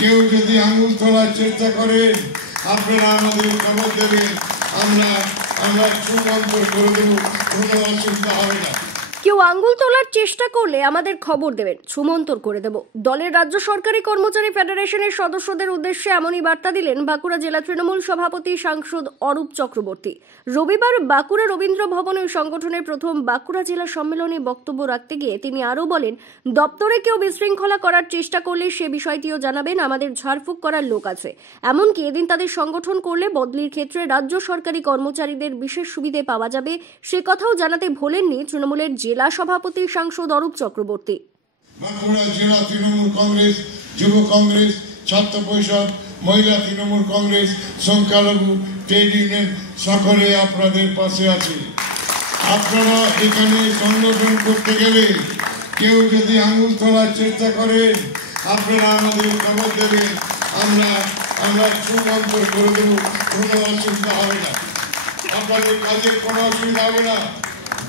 কেউ যদি আঙুল তোলার চেষ্টা করেন আপনারা আমাদের খবর দেবেন, আমরা সুমন্তর করে দেব, কোনো অসুবিধা হবে না। কেউ আঙ্গুল তোলার চেষ্টা করলে আমাদের খবর দেবেন, সুমন্তর করে দেব। দলের রাজ্য সরকারি কর্মচারী ফেডারেশনের সদস্যদের উদ্দেশ্যে এমনই বার্তা দিলেন বাঁকুড়া জেলা তৃণমূল সভাপতি সাংসদ অরূপ চক্রবর্তী। রবিবার বাঁকুড়া রবীন্দ্র ভবনে ওই সংগঠনের প্রথম বাঁকুড়া জেলা সম্মেলনে বক্তব্য রাখতে গিয়ে তিনি আরও বলেন, দপ্তরে কেউ বিশৃঙ্খলা করার চেষ্টা করলে সে বিষয়টিও জানাবেন, আমাদের ঝাড়ফুঁক করার লোক আছে। এমনকি এদিন তাদের সংগঠন করলে বদলির ক্ষেত্রে রাজ্য সরকারি কর্মচারীদের বিশেষ সুবিধে পাওয়া যাবে, সে কথাও জানাতে ভোলেননি তৃণমূলের জেলা সভাপতি সাংসদ অরূপ চক্রবর্তী। বাঁকুড়া জেলা তৃণমূল কংগ্রেস, যুব কংগ্রেস, ছাত্র পরিষদ, মহিলা তৃণমূল কংগ্রেস, সংখ্যালঘু, ট্রেড ইউনিয়ন সকলে আপনাদের পাশে আছে। আপনারা এখানে সংগঠন করতে গেলে কেউ যদি আঙুল তোলার চেষ্টা করেন আপনারা আমাদের খবর দেবেন, আমরা সুমন্তর করে দেব, কোনো অসুবিধা হবে না। আপনাদের কাজের কোনো অসুবিধা হবে না।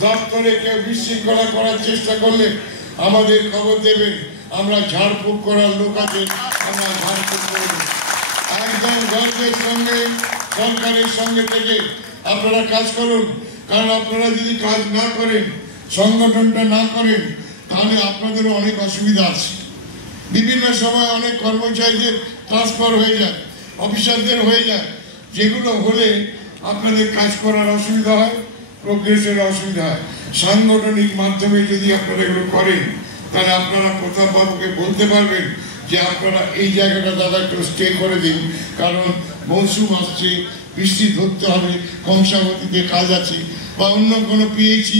দপ্তরে কেউ বিশৃঙ্খলা করার চেষ্টা করলে আমাদের খবর দেবেন, আমরা ঝাড়ফুঁক করার লোক আছে, আমরা ঝাড়ফুঁক করব। একদম গর্বের সঙ্গে সরকারের সঙ্গে থেকে আপনারা কাজ করুন, কারণ আপনারা যদি কাজ না করেন, সংগঠনটা না করেন, তাহলে আপনাদেরও অনেক অসুবিধা আছে। বিভিন্ন সময় অনেক কর্মচারীদের ট্রান্সফার হয়ে যায়, অফিসারদের হয়ে যায়, যেগুলো হলে আপনাদের কাজ করার অসুবিধা হয়, প্রোগ্রেসের অসুবিধা হয়। সাংগঠনিক মাধ্যমে যদি আপনারা এগুলো করেন তাহলে আপনারা প্রতাপ বাবুকে বলতে পারবেন যে আপনারা এই জায়গাটা দাদা একটু স্টে করে দিন, কারণ মৌসুম আসছে, বৃষ্টি ধরতে হবে, কংসাবতীতে কাজ আছে, বা অন্য কোনো পিএইচি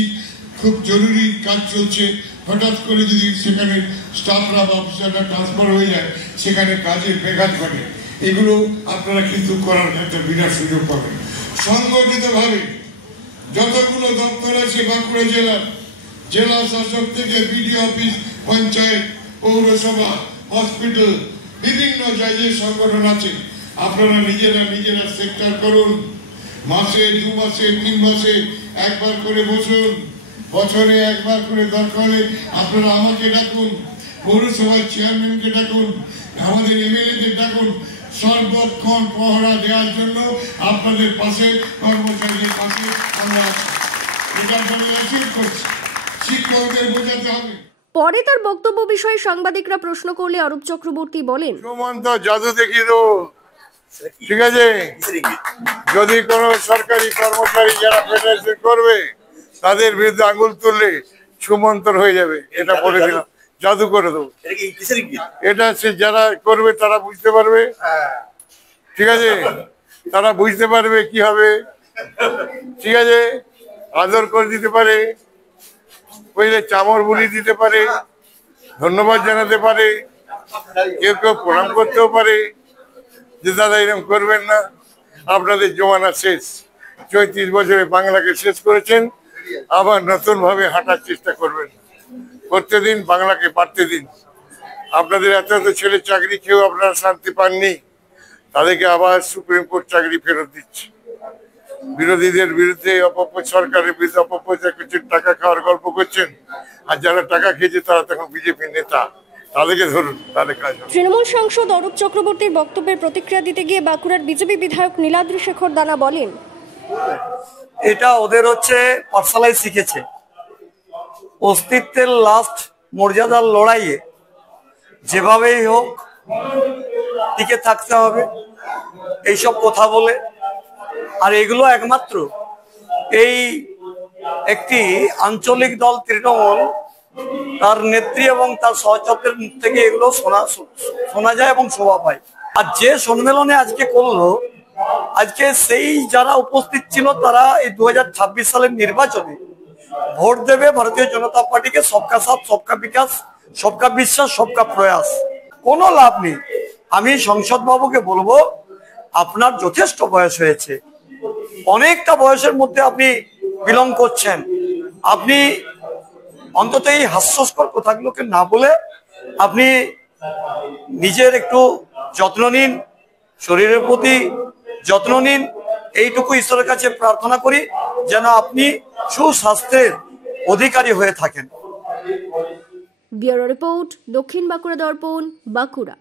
খুব জরুরি কাজ চলছে, হঠাৎ করে যদি সেখানে স্টাফরা বা অফিসাররা ট্রান্সফার হয়ে যায়, সেখানে কাজের ব্যাঘাত ঘটে। এগুলো আপনারা কিন্তু করার একটা বিরাট সুযোগ পাবেন। সংগঠিতভাবে যতগুলো দপ্তর আছে বাঁকুড়া জেলার, জেলা শাসক থেকে বিডিও অফিস, পঞ্চায়েত, পৌরসভা, হসপিটাল, বিভিন্ন জায়গায় সংগঠন আছে, আপনারা নিজেরা সেক্টর করুন। মাসে 2 মাসে 3 মাসে একবার করে বসুন, বছরে একবার করে দরকার হলে আপনারা আমাকে ডাকুন, পৌরসভার চেয়ারম্যানকে ডাকুন, আমাদের এমএলএদের ডাকুন, সর্বক্ষণ পহরা দেওয়ার জন্য আপনাদের পাশে, কর্মচারীদের পাশে আমরা আছি। এটার জন্য অ্যাচিভ করছি, শিক্ষকদের বোঝাতে হবে। পরে তার বক্তব্য বিষয়ে সাংবাদিকরা প্রশ্ন করলে অরূপ চক্রবর্তী বলেন, সুমন্ত জাদু দেখিয়ে দেবো, ঠিক আছে? যদি কোনো সরকারি কর্মচারী যারা ফেডারেশন করবে তাদের বিরুদ্ধে আঙুল তুললে সুমন্তর হয়ে যাবে, এটা বলে দিলাম, জাদু করে দেবো। এটা সে যারা করবে তারা বুঝতে পারবে, ঠিক আছে? তারা বুঝতে পারবে কি হবে, ঠিক আছে? আদর করে দিতে পারে, বুঝলে, চামর বুলি দিতে পারে, ধন্যবাদ জানাতে পারে, কেউ কেউ প্রণাম করতেও পারে যে দাদা এরকম করবেন না, আপনাদের জমানা শেষ। 34 বছরে বাংলাকে শেষ করেছেন, আবার নতুন ভাবে হাঁটার চেষ্টা করবেন, করতে দিন, বাংলাকে পারতে দিন। আপনাদের এত ছেলে চাকরি খেয়েও আপনারা শান্তি পাননি, তাদেরকে আবার সুপ্রিম কোর্ট চাকরি ফেরত দিচ্ছে। বিরোধীদের বিরুদ্ধে সরকারের বিরুদ্ধে অপপ্রচার করছেন, টাকা খাওয়ার গল্প করছেন, আর যারা টাকা খেয়েছে তারা তখন বিজেপি নেতা, তাদেরকে ধরুন, তাহলে কাজ হবে। তৃণমূল সাংসদ অরূপ চক্রবর্তীর বক্তব্যের প্রতিক্রিয়া দিতে গিয়ে বাঁকুড়ার বিজেপি বিধায়ক নীলাদ্রি শেখর দানা বলেন, এটা ওদের হচ্ছে পাঠশালায় শিখেছে, অস্তিত্বের লাস্ট মর্যাদার লড়াইয়ে যেভাবেই হোক টিকে থাকতে হবে এইসব কথা বলে। আর এগুলো একমাত্র এই একটি আঞ্চলিক দল তৃণমূল, তার নেত্রী এবং তার সহচরদের মুখ থেকে এগুলো শোনা যায় এবং শোভা পায়। আর যে সম্মেলনে আজকে করলো, আজকে সেই যারা উপস্থিত ছিল তারা এই 2026 সালের নির্বাচনে ভোট দেবে ভারতীয় জনতা পার্টিকে, সবকা সাথ, সবকা বিকাশ, সবকা বিশ্বাস, সবকা প্রয়াস। কোনো লাভ নেই। আমি সংসদ বাবুকে বলবো, আপনার যথেষ্ট বয়স হয়েছে, অনেকটা বয়সের মধ্যে আপনি বিলং করছেন, আপনি অন্তত এই হাস্যস্কর কথাগুলোকে না বলে আপনি নিজের একটু যত্ন নিন, শরীরের প্রতি যত্ন নিন। এইটুকু ঈশ্বরের কাছে প্রার্থনা করি যেন আপনি সুস্বাস্থ্যের অধিকারী হয়ে থাকেন। ব্যুরো রিপোর্ট, দক্ষিণ বাঁকুড়া দর্পণ, বাঁকুড়া।